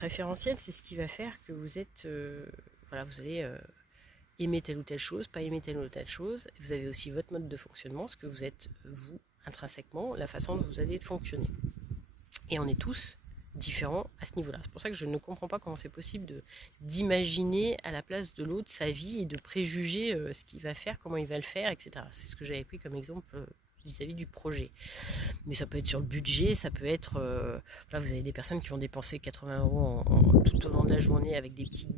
Référentiel, c'est ce qui va faire que vous êtes, voilà, vous allez aimer telle ou telle chose, pas aimer telle ou telle chose. Vous avez aussi votre mode de fonctionnement, ce que vous êtes vous intrinsèquement, la façon dont vous allez fonctionner. Et on est tous différents à ce niveau-là. C'est pour ça que je ne comprends pas comment c'est possible d'imaginer à la place de l'autre sa vie et de préjuger ce qu'il va faire, comment il va le faire, etc. C'est ce que j'avais pris comme exemple vis-à-vis du projet. Mais ça peut être sur le budget, ça peut être... là, vous avez des personnes qui vont dépenser 80 euros tout au long de la journée avec des petites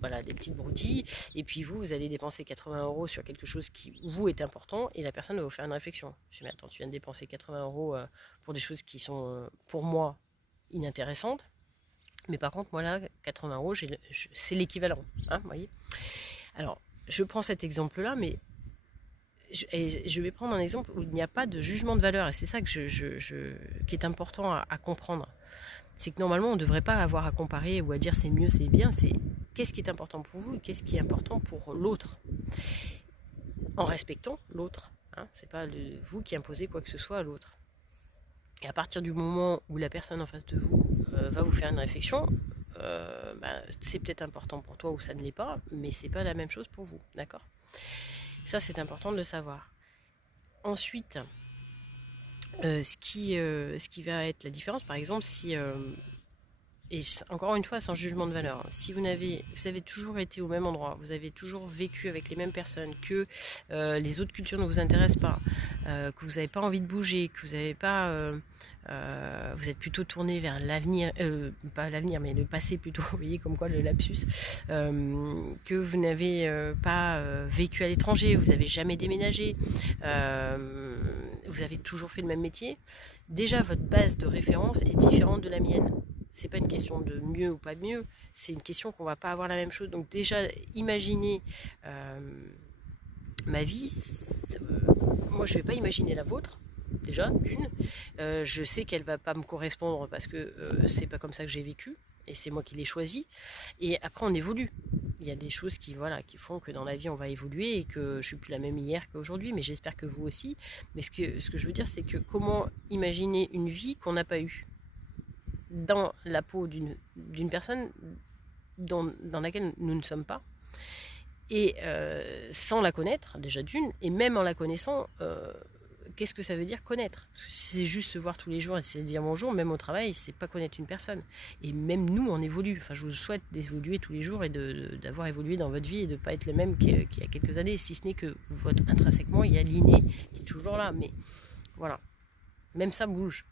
voilà, des petites broutilles, et puis vous allez dépenser 80 euros sur quelque chose qui, vous, est important, et la personne va vous faire une réflexion. Je dis, mais attends, tu viens de dépenser 80 euros pour des choses qui sont, pour moi, inintéressantes, mais par contre, moi là, 80 euros, c'est l'équivalent, hein, vous voyez. Alors, je prends cet exemple-là, mais je vais prendre un exemple où il n'y a pas de jugement de valeur, et c'est ça que qui est important à comprendre. C'est que normalement, on ne devrait pas avoir à comparer ou à dire c'est mieux, c'est bien, c'est qu'est-ce qui est important pour vous et qu'est-ce qui est important pour l'autre, en respectant l'autre. Hein, c'est pas vous qui imposez quoi que ce soit à l'autre. Et à partir du moment où la personne en face de vous va vous faire une réflexion, c'est peut-être important pour toi ou ça ne l'est pas, mais c'est pas la même chose pour vous, d'accord? Ça, c'est important de le savoir. Ensuite, ce qui va être la différence, par exemple, si et encore une fois, sans jugement de valeur, si vous avez toujours été au même endroit, vous avez toujours vécu avec les mêmes personnes, que les autres cultures ne vous intéressent pas, que vous n'avez pas envie de bouger, que vous n'avez pas, vous êtes plutôt tourné vers l'avenir, pas l'avenir, mais le passé plutôt, vous voyez comme quoi le lapsus, que vous n'avez pas vécu à l'étranger, vous n'avez jamais déménagé, vous avez toujours fait le même métier, déjà votre base de référence est différente de la mienne. C'est pas une question de mieux ou pas de mieux, c'est une question qu'on va pas avoir la même chose. Donc déjà, imaginez ma vie, moi je vais pas imaginer la vôtre, déjà, d'une. Je sais qu'elle va pas me correspondre parce que c'est pas comme ça que j'ai vécu, et c'est moi qui l'ai choisi. Et après on évolue. Il y a des choses qui, voilà, qui font que dans la vie on va évoluer et que je suis plus la même hier qu'aujourd'hui, mais j'espère que vous aussi. Mais ce que je veux dire, c'est que comment imaginer une vie qu'on n'a pas eue dans la peau d'une personne dans laquelle nous ne sommes pas, et sans la connaître, déjà d'une, et même en la connaissant, qu'est-ce que ça veut dire connaître? Parce que si c'est juste se voir tous les jours et se dire bonjour, même au travail, c'est pas connaître une personne. Et même nous, on évolue. Enfin, je vous souhaite d'évoluer tous les jours et d'avoir évolué dans votre vie et de ne pas être le même qu'il y a quelques années, si ce n'est que votre intrinsèquement, il y a l'inné qui est toujours là. Mais voilà, même ça bouge.